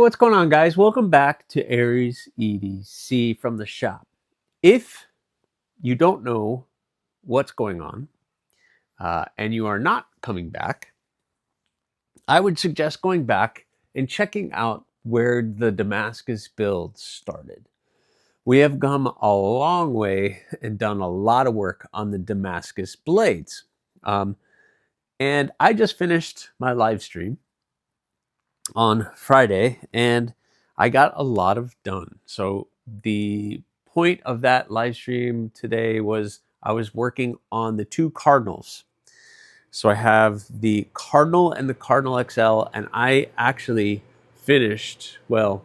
what's going on, guys? Welcome back to AriesEDC from the shop. If you don't know what's going on and you are not coming back, I would suggest going back and checking out where the Damascus build started. We have come a long way and done a lot of work on the Damascus blades. And I just finished my live stream on Friday and I got a lot of done. So the point of that live stream today was I was working on the two Cardinals. So I have the Cardinal and the Cardinal XL, and I actually finished, well,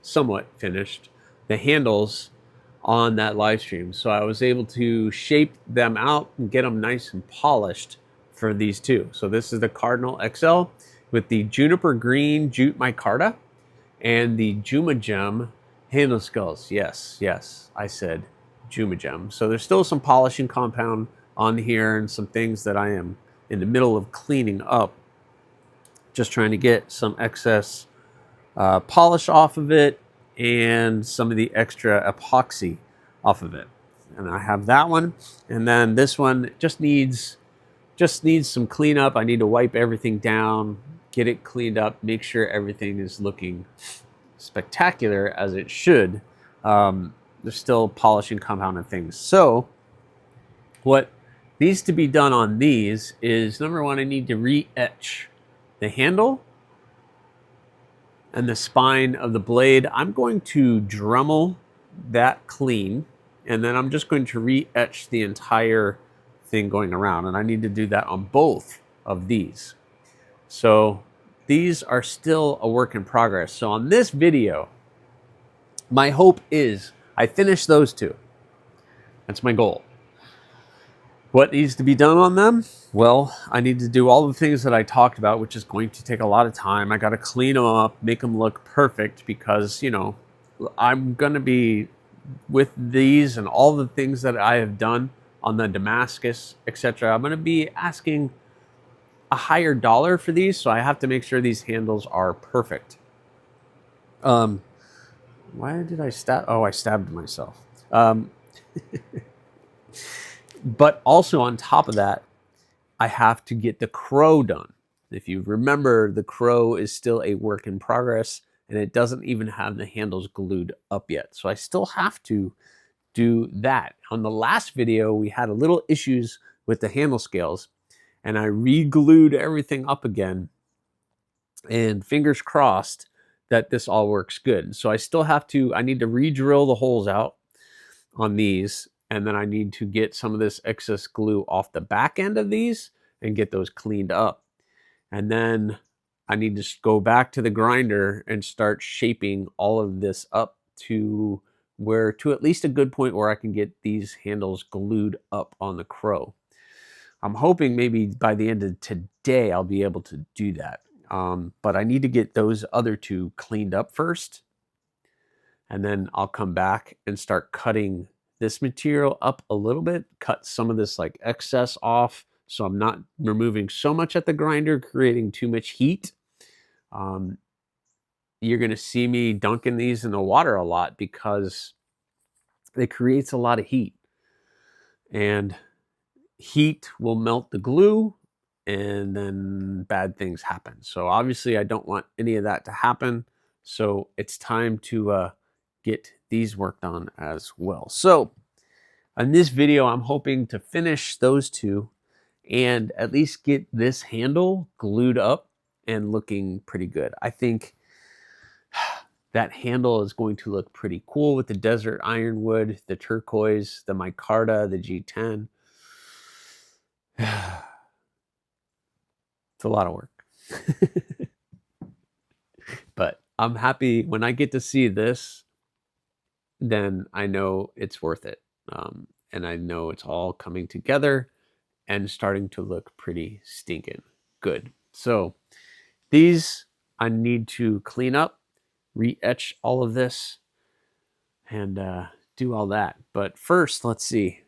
somewhat finished the handles on that live stream. So I was able to shape them out and get them nice and polished for these two. So this is the Cardinal XL with the Juniper Green Jute Micarta and the Juma Gem handle skulls. Yes, I said Juma Gem. So there's still some polishing compound on here and some things that I am in the middle of cleaning up. Just trying to get some excess polish off of it and some of the extra epoxy off of it. And I have that one. And then this one just needs some cleanup. I need to wipe everything down, get it cleaned up, make sure everything is looking spectacular as it should. There's still polishing compound and things. So what needs to be done on these is, number one, I need to re-etch the handle and the spine of the blade. I'm going to Dremel that clean, and then I'm just going to re-etch the entire thing going around, and I need to do that on both of these. So these are still a work in progress. So on this video, my hope is I finish those two. That's my goal. What needs to be done on them? Well, I need to do all the things that I talked about, which is going to take a lot of time. I got to clean them up, make them look perfect, because, you know, I'm going to be with these and all the things that I have done on the Damascus, etc. I'm going to be asking a higher dollar for these, so I have to make sure these handles are perfect. Why did I stab? Oh, I stabbed myself. But also on top of that, I have to get the crow done. If you remember, the crow is still a work in progress, and it doesn't even have the handles glued up yet. So I still have to do that. On the last video, we had a little issues with the handle scales, and I re-glued everything up again, and fingers crossed that this all works good. So I still have to, I need to re-drill the holes out on these, and then I need to get some of this excess glue off the back end of these and get those cleaned up. And then I need to go back to the grinder and start shaping all of this up to at least a good point where I can get these handles glued up on the crow. I'm hoping maybe by the end of today I'll be able to do that. But I need to get those other two cleaned up first, and then I'll come back and start cutting this material up a little bit, cut some of this like excess off so I'm not removing so much at the grinder, creating too much heat. You're going to see me dunking these in the water a lot because it creates a lot of heat, and heat will melt the glue and then bad things happen. So obviously I don't want any of that to happen. So it's time to get these worked on as well. So in this video, I'm hoping to finish those two and at least get this handle glued up and looking pretty good. I think that handle is going to look pretty cool with the desert ironwood, the turquoise, the micarta, the G10. It's a lot of work. But I'm happy when I get to see this, then I know it's worth it. And I know it's all coming together and starting to look pretty stinking good. So these I need to clean up, re-etch all of this, and do all that. But first, let's see.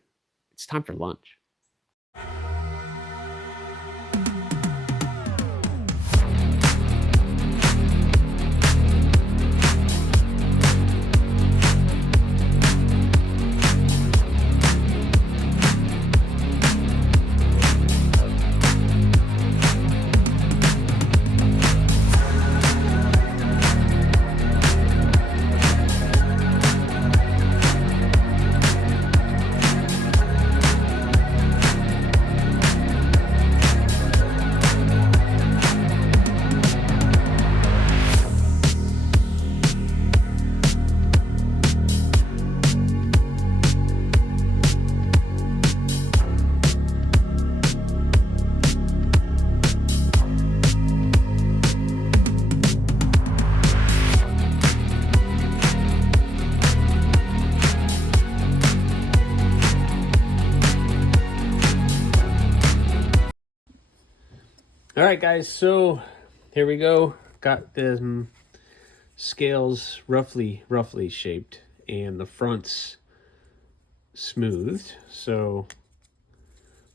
It's time for lunch. All right, guys, so here we go. Got them scales roughly shaped and the fronts smoothed. So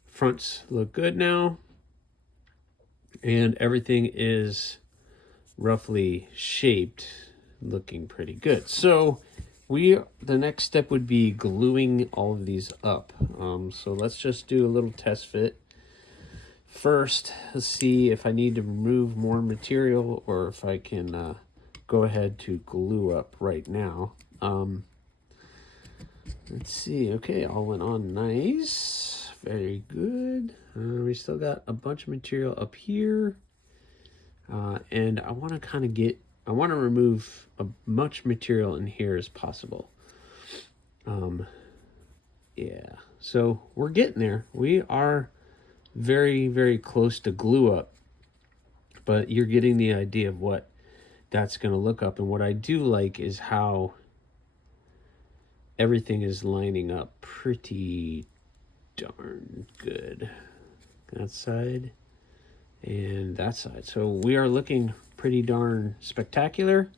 fronts look good now and everything is roughly shaped, looking pretty good. So the next step would be gluing all of these up. So let's just do a little test fit. First, let's see if I need to remove more material or if I can go ahead to glue up right now. Let's see. Okay, all went on nice. Very good. We still got a bunch of material up here. And I want to remove as much material in here as possible. Yeah, so we're getting there. We are very, very close to glue up, but you're getting the idea of what that's going to look up. And what I do like is how everything is lining up pretty darn good. That side and that side. So we are looking pretty darn spectacular.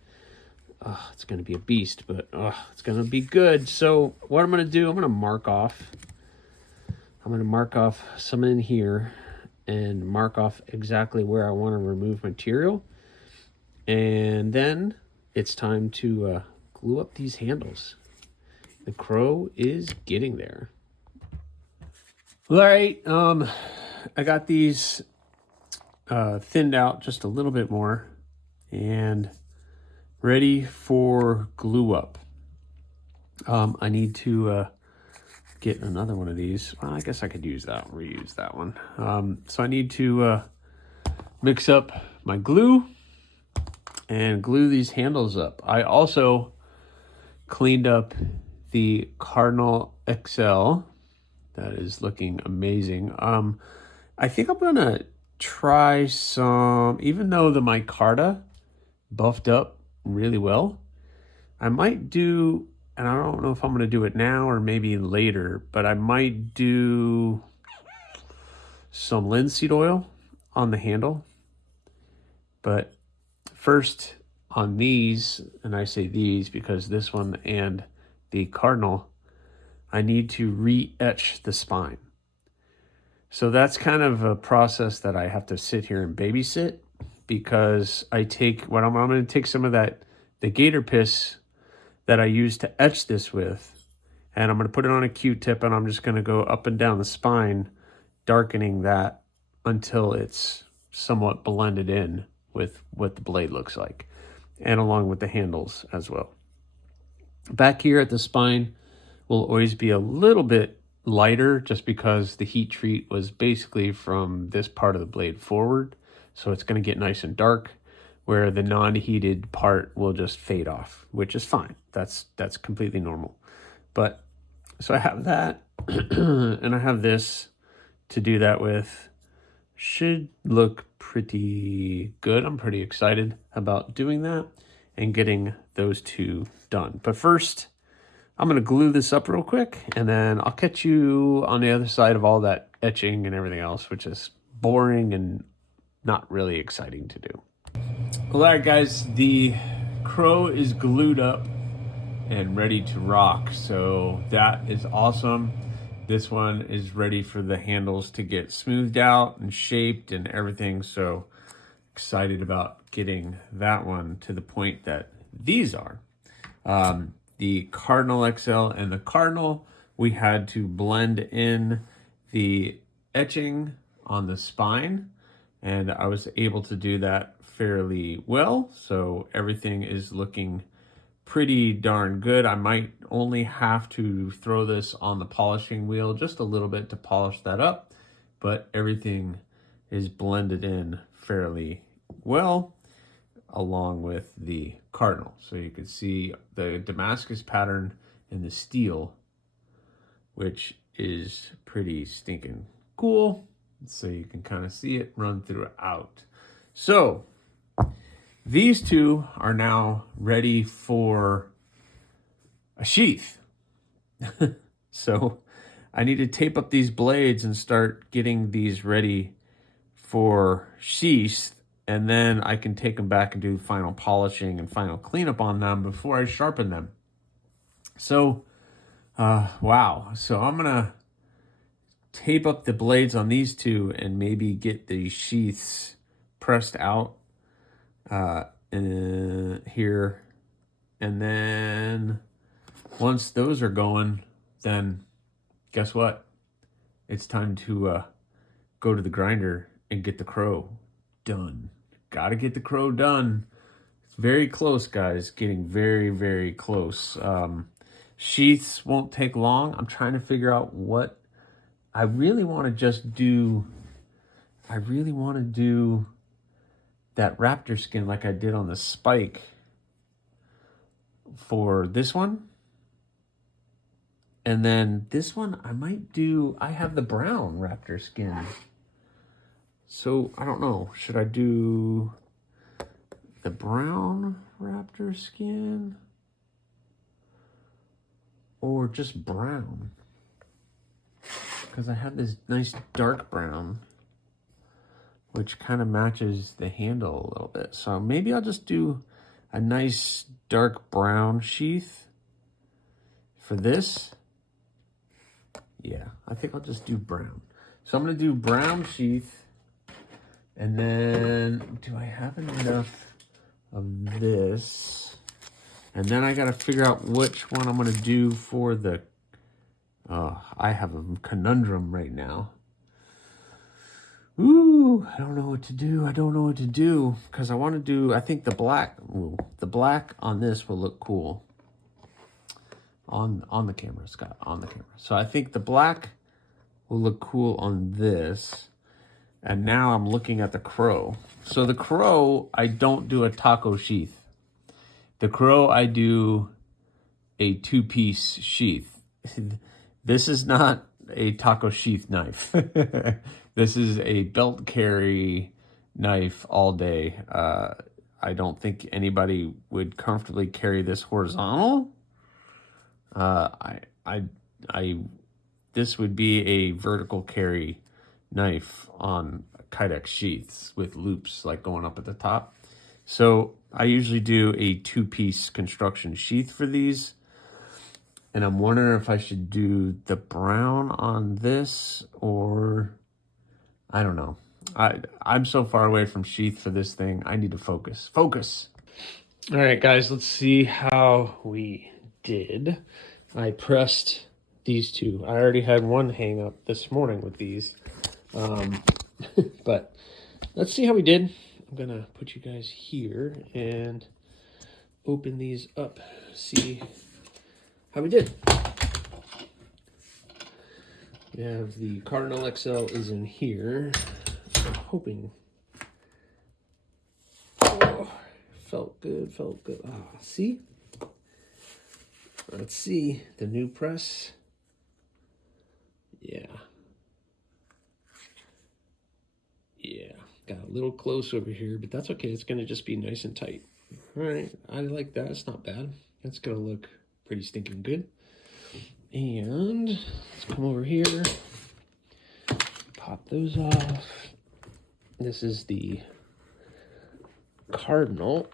It's going to be a beast, but it's going to be good. So what I'm going to do, I'm going to mark off some in here and mark off exactly where I want to remove material. And then it's time to glue up these handles. The crow is getting there. All right, I got these thinned out just a little bit more and ready for glue up. I need to get another one of these. Well, I guess I could reuse that one. So I need to mix up my glue and glue these handles up. I also cleaned up the Cardinal XL. That is looking amazing. I think I'm gonna try some, even though the micarta buffed up really well, I might do, and I don't know if I'm gonna do it now or maybe later, but I might do some linseed oil on the handle. But first on these, and I say these because this one and the Cardinal, I need to re-etch the spine. So that's kind of a process that I have to sit here and babysit, because I'm going to take some of the gator piss that I used to etch this with, and I'm going to put it on a Q-tip, and I'm just going to go up and down the spine, darkening that until it's somewhat blended in with what the blade looks like, and along with the handles as well. Back here at the spine will always be a little bit lighter just because the heat treat was basically from this part of the blade forward. So it's going to get nice and dark, where the non-heated part will just fade off, which is fine. That's completely normal. But so I have that and I have this to do that with. Should look pretty good. I'm pretty excited about doing that and getting those two done. But first, I'm going to glue this up real quick, and then I'll catch you on the other side of all that etching and everything else, which is boring and not really exciting to do. Well, all right, guys, the crow is glued up and ready to rock. So that is awesome. This one is ready for the handles to get smoothed out and shaped and everything. So excited about getting that one to the point that these are. The Cardinal XL and the Cardinal, we had to blend in the etching on the spine, and I was able to do that fairly well. So everything is looking pretty darn good. I might only have to throw this on the polishing wheel just a little bit to polish that up, but everything is blended in fairly well along with the Cardinal. So you can see the Damascus pattern in the steel, which is pretty stinking cool. So you can kind of see it run throughout. So these two are now ready for a sheath. So I need to tape up these blades and start getting these ready for sheath, and then I can take them back and do final polishing and final cleanup on them before I sharpen them. So, wow. So I'm gonna tape up the blades on these two and maybe get the sheaths pressed out here. And then once those are going, then guess what? It's time to go to the grinder and get the crow done. Gotta get the crow done. It's very close, guys. Getting very, very close. Sheaths won't take long. I'm trying to figure out what I really want to just do. I really want to do that raptor skin like I did on the spike for this one. And then this one I might do, I have the brown raptor skin. So I don't know, should I do the brown raptor skin or just brown? Because I have this nice dark brown, which kind of matches the handle a little bit. So maybe I'll just do a nice dark brown sheath for this. Yeah, I think I'll just do brown. So I'm going to do brown sheath. And then, do I have enough of this? And then I got to figure out which one I'm going to do for the... I have a conundrum right now. Ooh, I don't know what to do. I don't know what to do. Because I want to do, I think the black on this will look cool. On the camera, Scott, on the camera. So I think the black will look cool on this. And now I'm looking at the crow. So the crow, I don't do a taco sheath. The crow, I do a two-piece sheath. This is not a taco sheath knife. This is a belt carry knife all day. I don't think anybody would comfortably carry this horizontal. This would be a vertical carry knife on Kydex sheaths with loops like going up at the top. So I usually do a two-piece construction sheath for these. And I'm wondering if I should do the brown on this or I don't know. I'm so far away from sheath for this thing. I need to focus. Focus. All right, guys, let's see how we did. I pressed these two. I already had one hang up this morning with these. But let's see how we did. I'm going to put you guys here and open these up. See how we did. We have the Cardinal XL is in here. I'm hoping. Oh, felt good, felt good. Ah, see? Let's see the new press. Yeah. Yeah, got a little close over here, but that's okay. It's going to just be nice and tight. All right, I like that. It's not bad. That's going to look pretty stinking good. And let's come over here. Pop those off. This is the Cardinal.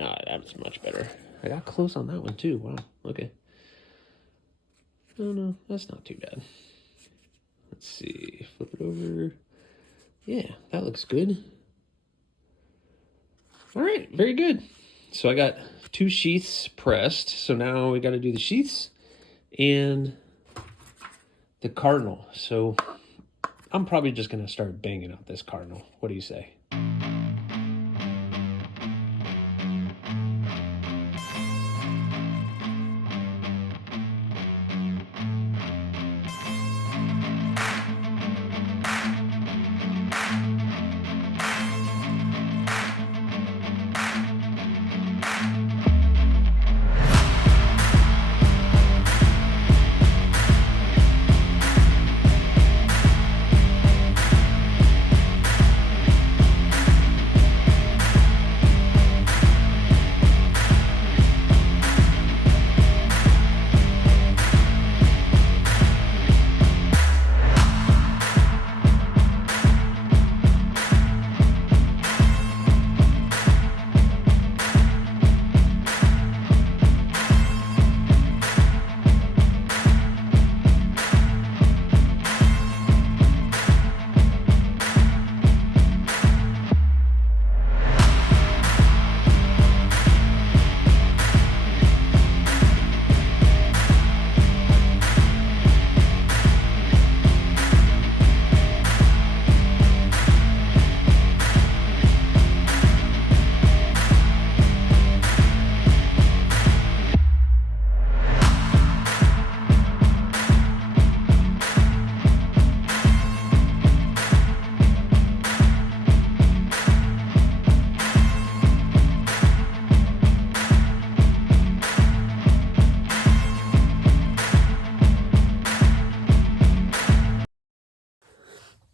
Ah, that's much better. I got close on that one too. Wow. Okay. No, that's not too bad. Let's see. Flip it over. Yeah, that looks good. All right, very good. So I got two sheaths pressed. So now we got to do the sheaths and the Cardinal. So I'm probably just going to start banging out this Cardinal. What do you say?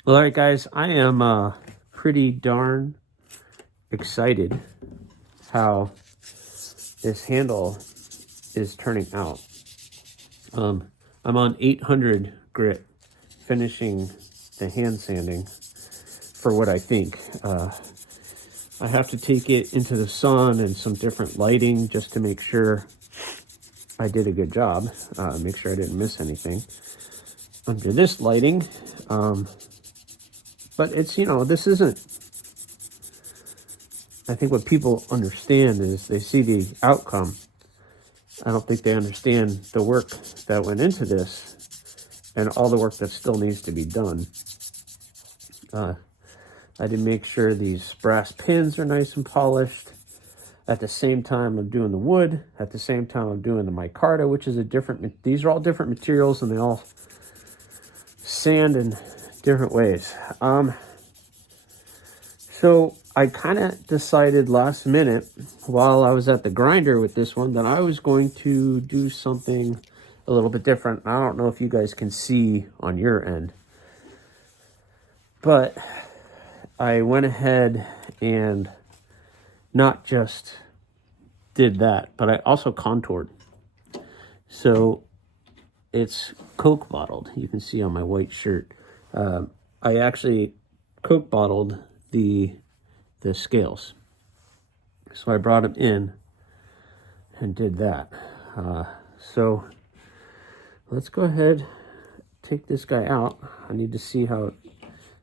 Well, all right, guys, I am pretty darn excited how this handle is turning out. I'm on 800 grit, finishing the hand sanding for what I think. I have to take it into the sun and some different lighting just to make sure I did a good job, make sure I didn't miss anything under this lighting. But it's, you know, this isn't, I think what people understand is they see the outcome. I don't think they understand the work that went into this and all the work that still needs to be done. I did make sure these brass pins are nice and polished. At the same time I'm doing the wood, at the same time I'm doing the micarta, which is a different, these are all different materials and they all sand in different ways. So I kind of decided last minute while I was at the grinder with this one that I was going to do something a little bit different. I don't know if you guys can see on your end, but I went ahead and not just did that, but I also contoured. So it's Coke bottled. You can see on my white shirt. I actually Coke bottled the scales. So I brought them in and did that. So let's go ahead, take this guy out. I need to see how it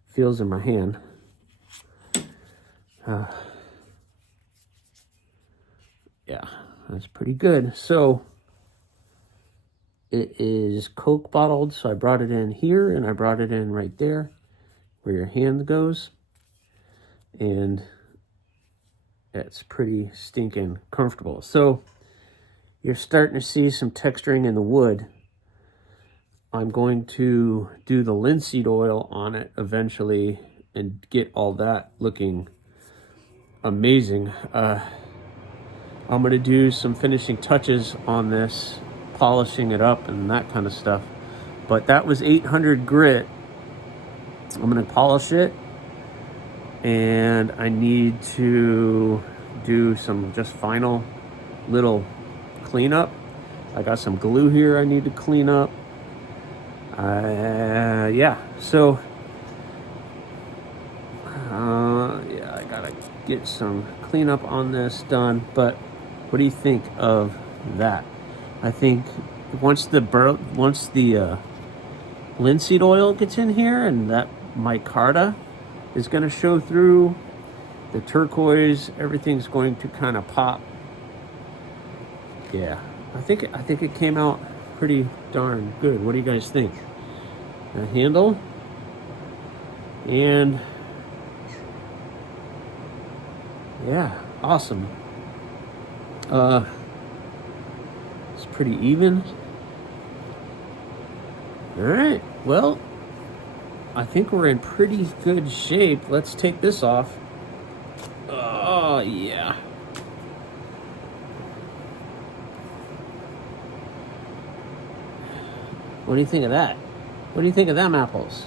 feels in my hand. Yeah, that's pretty good. So it is Coke bottled. So I brought it in here and I brought it in right there where your hand goes. And it's pretty stinking comfortable. So you're starting to see some texturing in the wood. I'm going to do the linseed oil on it eventually and get all that looking amazing. I'm going to do some finishing touches on this, polishing it up and that kind of stuff. But that was 800 grit. I'm going to polish it. And I need to do some just final little cleanup. I got some glue here I need to clean up. Yeah, so yeah, I gotta get some cleanup on this done. But what do you think of that? I think once the linseed oil gets in here and that micarta is going to show through, the turquoise, everything's going to kind of pop. Yeah, I think it came out pretty darn good. What do you guys think? The handle and yeah, awesome. It's pretty even. All right, well, I think we're in pretty good shape. Let's take this off. Oh, yeah. What do you think of that? What do you think of them apples?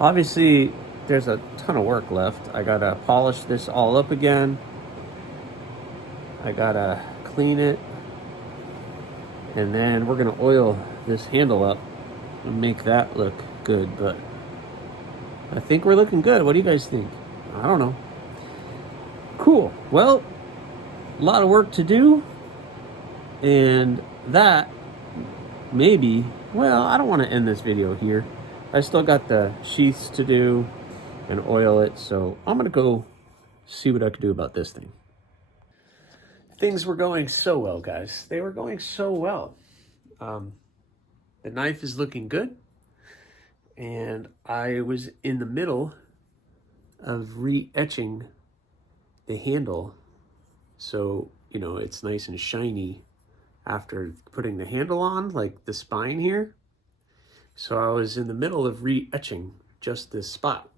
Obviously, there's a ton of work left. I gotta polish this all up again. I gotta clean it. And then we're gonna oil this handle up and make that look good. But I think we're looking good. What do you guys think? I don't know. Cool. Well, a lot of work to do. And that maybe, well, I don't want to end this video here. I still got the sheaths to do and oil it. So I'm going to go see what I can do about this thing. Things were going so well, guys. They were going so well. The knife is looking good. And I was in the middle of re-etching the handle. So, you know, it's nice and shiny after putting the handle on, like the spine here. So I was in the middle of re-etching just this spot.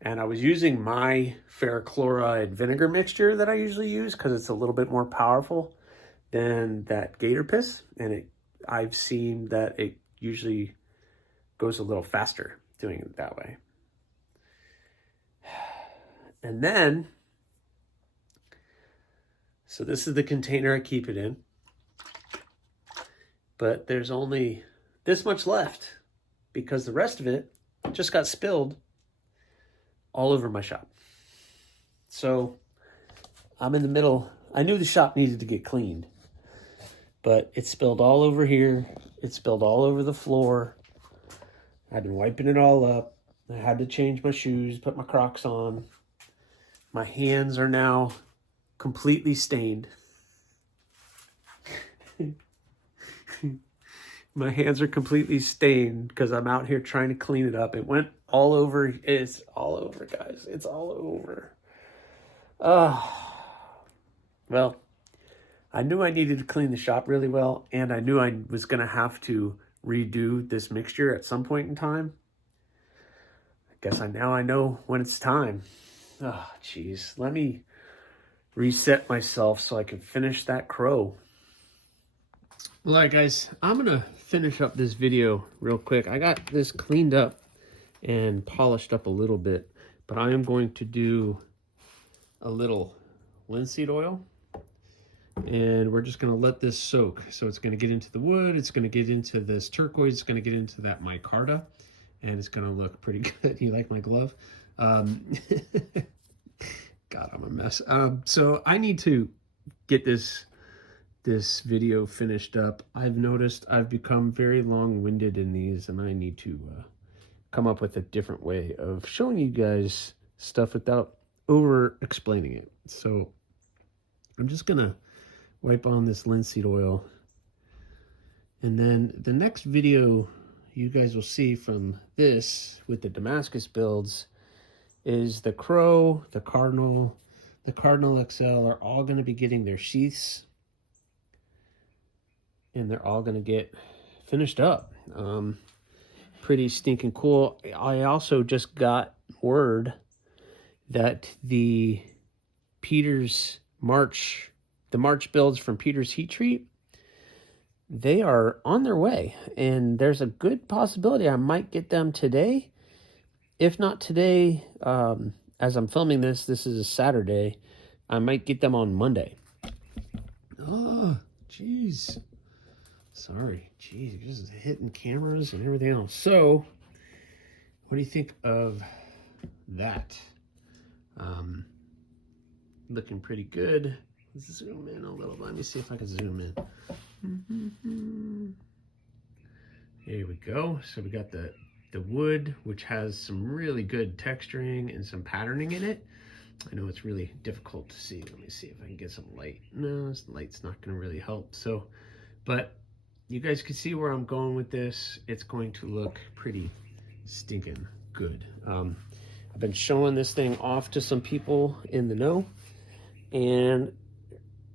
And I was using my ferrochloride vinegar mixture that I usually use because it's a little bit more powerful than that gator piss. And I've seen that it usually goes a little faster doing it that way. And then, so this is the container I keep it in, but there's only this much left because the rest of it just got spilled all over my shop. So I'm in the middle. I knew the shop needed to get cleaned, but it spilled all over here. It spilled all over the floor. I've been wiping it all up. I had to change my shoes, put my Crocs on. My hands are now completely stained. My hands are completely stained because I'm out here trying to clean it up. It went all over. It's all over, guys. It's all over. Well, I knew I needed to clean the shop really well, and I knew I was going to have to redo this mixture at some point in time. I guess now I know when it's time. Oh, geez. Let me reset myself so I can finish that crow. All right, guys. I'm going to finish up this video real quick. I got this cleaned up and polished up a little bit, but I am going to do a little linseed oil. And we're just going to let this soak. So it's going to get into the wood. It's going to get into this turquoise. It's going to get into that micarta. And it's going to look pretty good. You like my glove? God, I'm a mess. So I need to get this video finished up. I've noticed I've become very long-winded in these, and I need to come up with a different way of showing you guys stuff without over-explaining it. So I'm just going to wipe on this linseed oil. And then the next video you guys will see from this with the Damascus builds is the Crow, the Cardinal XL are all going to be getting their sheaths, and they're all going to get finished up. Pretty stinking cool. I also just got word that the March builds from Peter's Heat Treat, they are on their way, and there's a good possibility I might get them today. If not today, as I'm filming this is a Saturday, I might get them on Monday. Oh, jeez. Sorry, jeez, just hitting cameras and everything else. So, what do you think of that? Looking pretty good. Let's zoom in a little. Let me see if I can zoom in. Here we go. So we got the wood, which has some really good texturing and some patterning in it. I know it's really difficult to see. Let me see if I can get some light. No, this light's not going to really help. So, but you guys can see where I'm going with this. It's going to look pretty stinking good. I've been showing this thing off to some people in the know, and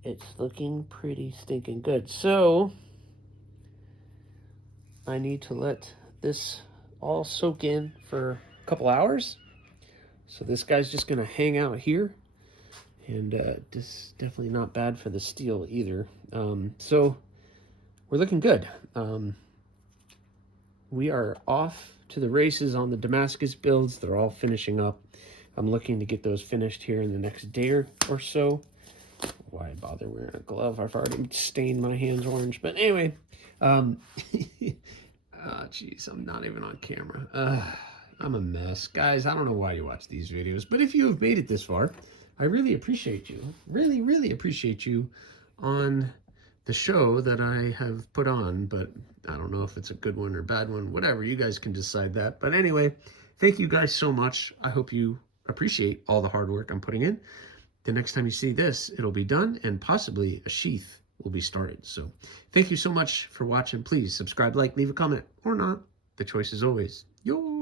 it's looking pretty stinking good. So I need to let this all soak in for a couple hours. So this guy's just gonna hang out here, and this is definitely not bad for the steel either. So we're looking good. We are off to the races on the Damascus builds. They're all finishing up. I'm looking to get those finished here in the next day or so. Why bother wearing a glove? I've already stained my hands orange. But anyway, jeez, I'm not even on camera. I'm a mess. Guys, I don't know why you watch these videos, but if you have made it this far, I really appreciate you. Really, really appreciate you on the show that I have put on, but I don't know if it's a good one or bad one. Whatever, you guys can decide that. But anyway, thank you guys so much. I hope you appreciate all the hard work I'm putting in. The next time you see this, it'll be done, and possibly a sheath will be started. So thank you so much for watching. Please subscribe, like, leave a comment, or not. The choice is always yours.